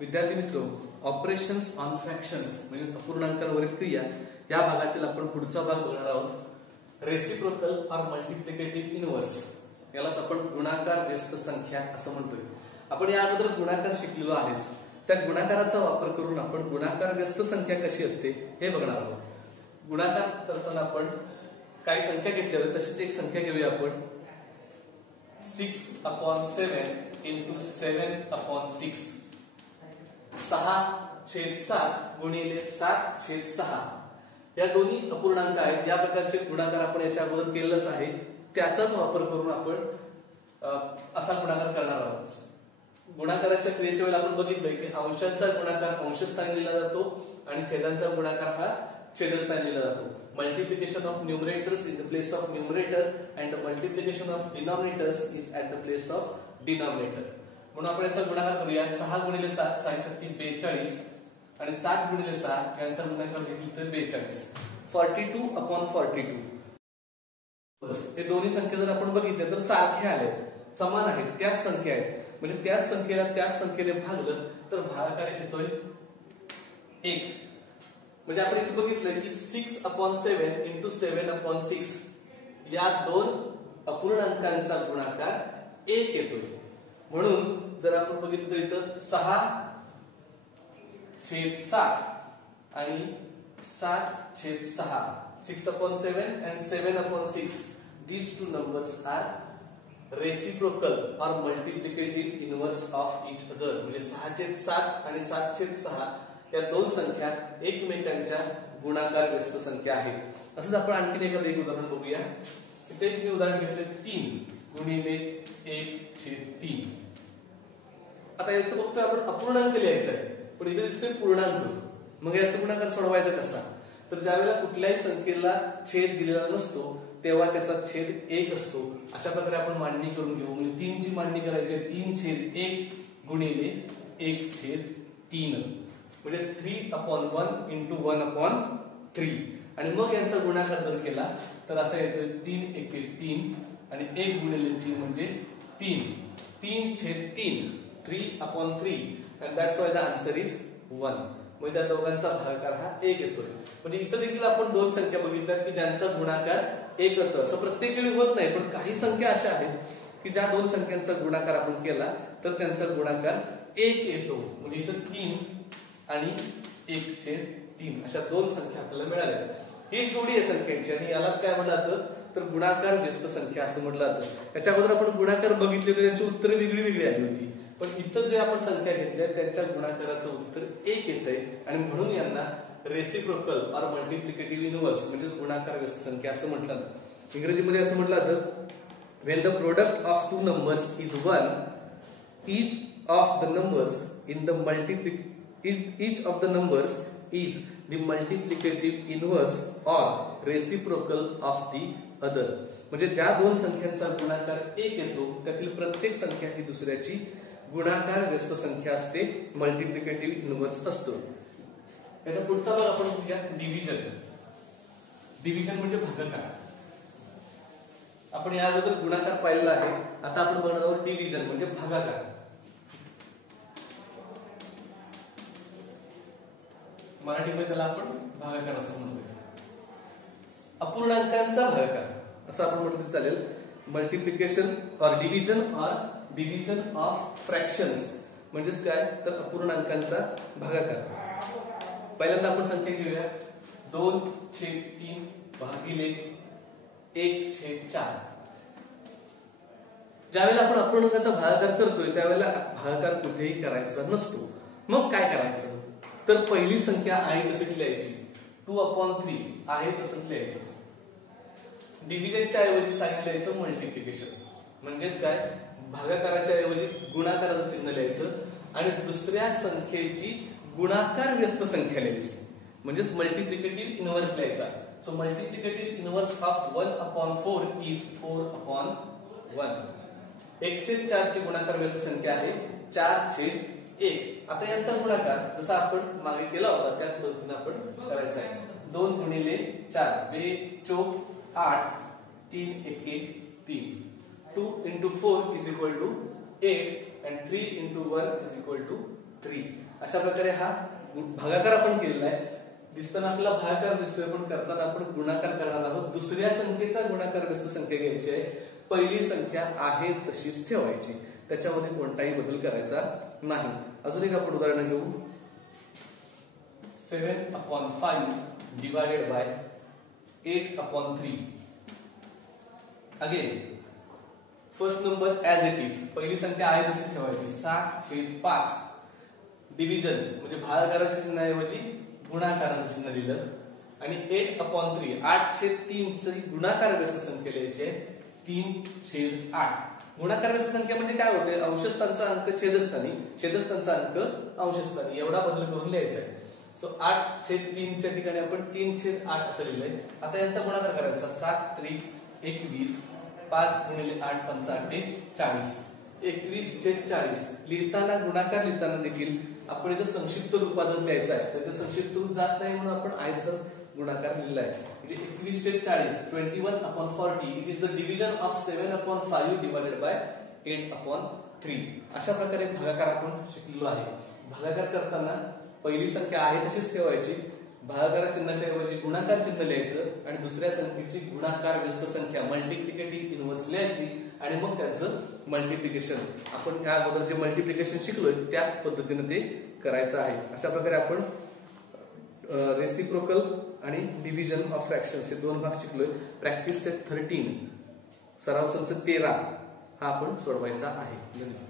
विद्यार्थी मित्र, operations on fractions म्हणजे अपूर्णांकांवरील क्रिया या भागातील आपण पुढचा भाग बघणार आहोत. रेसिप्रोकल ऑर मल्टिप्लिकेटिव्ह इनव्हर्स, यालाच आपण गुणाकार व्यस्त संख्या असं म्हणतोय. आपण या अगोदर गुणाकार शिकलेलो आहेच. त्या गुणाकाराचा वापर करून आपण गुणाकार व्यस्त संख्या कशी असते हे बघणार आहोत. गुणाकार करताना आपण काही संख्या घेतल्या, तशीच एक संख्या घेऊया आपण. 6/7 into 7/6, 6/7 गुणिले 7/6. या दोन्ही अपूर्णांक आहेत. या प्रकारचे गुणाकार आपण याच्या अगोदर केलेलाच आहे. त्याचाच वापर करून आपण असा गुणाकार करणार आहोत. गुणाकाराच्या क्रियेच्या वेळेला आपण बघितलंय की अंशांचा गुणाकार अंशस्थानी लिहिला जातो आणि छेदांचा गुणाकार हा छेदस्थानी लिहिला जातो. Multiplication of numerators in the place of numerator and multiplication of denominators is at the place of denominator. म्हणून आपण याचा गुणाकार करूया. 6 गुणिले 7 6 42 आणि 7 गुणिले 6 यांचा गुणाकार घेतला तर 42. 42/42. हे दोन्ही संख्या जर आपण बघितल्या तर सारख्या आल्या, समान आहेत, त्याच संख्या आहेत. म्हणजे त्याच संख्येला त्याच संख्येने भागलं तर भागाकार येतोय 1. म्हणजे आपण इथे बघितलं की 6/7 into 7/6 या दोन अपूर्णांकांचा गुणाकार 1 येतोय. म्हणून जर आपण बघितलं तर इथं 6/7 आणि 7/6, 6/7 and 7/6, these two numbers are reciprocal or multiplicative inverse of each other. म्हणजे 6/7 आणि 7/6 या दोन संख्या एकमेकांच्या गुणाकार व्यस्त संख्या आहेत. असंच आपण आणखीन एक उदाहरण बघूया. इथे मी उदाहरण घेतले 3 गुणिले 1/3. आता याचं बघतोय आपण अपूर्णांक लिहायचा आहे, पण इथे दिसतोय पूर्णांक. मग याचा गुणाकार सोडवायचा कसा? तर ज्यावेळेला कुठल्याही संख्येला छेद दिलेला नसतो तेव्हा त्याचा छेद 1 असतो. अशा प्रकारे आपण मांडणी करून घेऊ. म्हणजे 3 ची मांडणी करायची आहे. 3/1 गुणिले 1/3 म्हणजे 3/1 into 1/3. आणि मग यांचा गुणाकार जर केला तर असा येतोय 3/1 आणि 1 गुणिले 3 म्हणजे 3. 3/3 3/3 and that's why the answer is 1. म्हणजे त्या दोघांचा भागाकार हा 1 येतोय. म्हणजे इथं देखील आपण दोन संख्या बघितल्या की ज्यांचा गुणाकार 1 होतो. असं प्रत्येक वेळी होत नाही, पण काही संख्या अशा आहेत की ज्या दोन संख्यांचा गुणाकार आपण केला तर त्यांचा गुणाकार 1 येतो. म्हणजे इथं 3 आणि 1/3 अशा दोन संख्या आपल्याला मिळाल्या. ही जोडी आहे संख्यांची आणि यालाच काय म्हटलं जातं तर गुणाकार व्यस्त संख्या असं म्हटलं जातं. त्याच्या अगोदर आपण गुणाकार बघितले तर त्यांची उत्तरे वेगळी वेगळी आली होती, पण इथं जे आपण संख्या घेतल्या त्यांच्या गुणाकाराचं उत्तर 1 येतंय आणि म्हणून यांना रेसिप्रोकल ऑर मल्टिप्लिकेटिव्ह इनव्हर्स म्हणजे गुणाकार व्यस्त संख्या असं म्हटलं जातं. इंग्रजीमध्ये असं म्हटलं जातं when the product of two numbers is 1, each of the numbers is the multiplicative inverse or reciprocal of the other. म्हणजे ज्या दोन संख्यांचा गुणाकार 1 येतो त्यातील प्रत्येक संख्या ही दुसऱ्याची गुणाकार व्यस्त संख्या असते, मल्टिप्लिकेटिव्ह इनव्हर्स असतो. याचा पुढचा भाग आपण बघूया डिव्हिजन. डिव्हिजन म्हणजे भागाकार. आपण या अगोदर गुणाकार पाहिलेला आहे, आता आपण बघणार आहोत डिव्हिजन म्हणजे भागाकार. मराठीमध्ये त्याला आपण भागाकार असं म्हणतो. अपूर्णांकांचा भागाकार असं आपण म्हटलं चालेल. Multiplication or division of fractions म्हणजेच काय तर अपूर्णांकांचा भागाकार. पहिल्यांदा आपण संख्या घेऊया. 2/3 भागिले 1/4. ज्यावेळेला आपण अपूर्णांकाचा भागाकार करतोय त्यावेळेला भागाकार कुठेही करायचा नसतो. मग काय करायचं तर पहिली संख्या आहे तशीच लिहायची. 2/3 आहे तसंच लिहायचं. डिव्हिजनच्या ऐवजी साइन लिहायचं मल्टिप्लिकेशन. म्हणजेच काय भागाकाराच्या ऐवजी गुणाकाराचं चिन्ह लिहायचं आणि दुसऱ्या संख्येची गुणाकार व्यस्त संख्या लिहायची म्हणजेच मल्टिप्लिकेटिव्ह इनव्हर्स लिहायचा. So multiplicative inverse of 1/4 is 4/1. 1/4 ची गुणाकार व्यस्त संख्या आहे 4/1. आता यांचा गुणाकार जसा आपण मागे केला होता त्याच पद्धतीने आपण करायचा आहे. 2 गुणिले 4 2 8 3 3. 2 into 4 is equal to 8 and 3 into 1 is equal to 3. अशा प्रकारे हा भागाकार आपण केलेला आहे. दिसताना आपल्याला भागाकार दिसतोय, पण करताना आपण गुणाकार करणार आहोत. दुसऱ्या संख्येचा गुणाकार व्यस्त संख्या घ्यायची आहे. पहिली संख्या आहे तशीच ठेवायची, त्याच्यामध्ये कोणताही बदल करायचा नाही. अजून एक आपण उदाहरण घेऊ. 7/5 divided by 8/3. Again first number as it is, पहिली संख्या आहे तशी ठेवायची. 7/5 डिव्हिजन म्हणजे भागाकाराच्या चिन्हाऐवजी गुणाकाराचं चिन्ह लिहिलं. आणि 8/3 8/3 ची गुणाकार व्यस्त संख्या लिहायची आहे. 3/8. गुणाकार व्यस्त संख्या म्हणजे काय होते, अंशस्थानचा अंक छेदस्थानी, छेदस्थानचा अंक अंशस्थानी, एवढा बदल करून लिहायचा आहे. सो 8/3 च्या ठिकाणी आपण 3/8 असं लिहिलंय. आता यांचा गुणाकार करायचा. 7×3=21, 5×8=45, 40. 21/40 लिहिताना गुणाकार लिहिताना देखील आपण इथं संक्षिप्त रूपात लिहायचा आहे. तर संक्षिप्त रूप जात नाही म्हणून आपण आहे तसाच गुणाकार लिहिला आहे. म्हणजे 21/40 21/40 it is the division of 7/5 divided by 8/3. अशा प्रकारे भागाकार आपण शिकलेलो आहे. भागाकार करताना पहिली संख्या आहे तशीच ठेवायची, भागाकार चिन्हाच्या ऐवजी गुणाकार चिन्ह लिहायचं आणि दुसऱ्या संख्येची गुणाकार व्यस्त संख्या मल्टिप्लिकेटिव्ह इनव्हर्स लिहायची आणि मग त्याचं मल्टिप्लिकेशन आपण या अगोदर जे मल्टिप्लिकेशन शिकलोय त्याच पद्धतीने ते करायचं आहे. अशा प्रकारे आपण रेसिप्रोकल आणि डिव्हिजन ऑफ फ्रॅक्शन्स हे दोन भाग शिकलोय. प्रॅक्टिस सेट 13 सराव संच 13 हा आपण सोडवायचा आहे. धन्यवाद.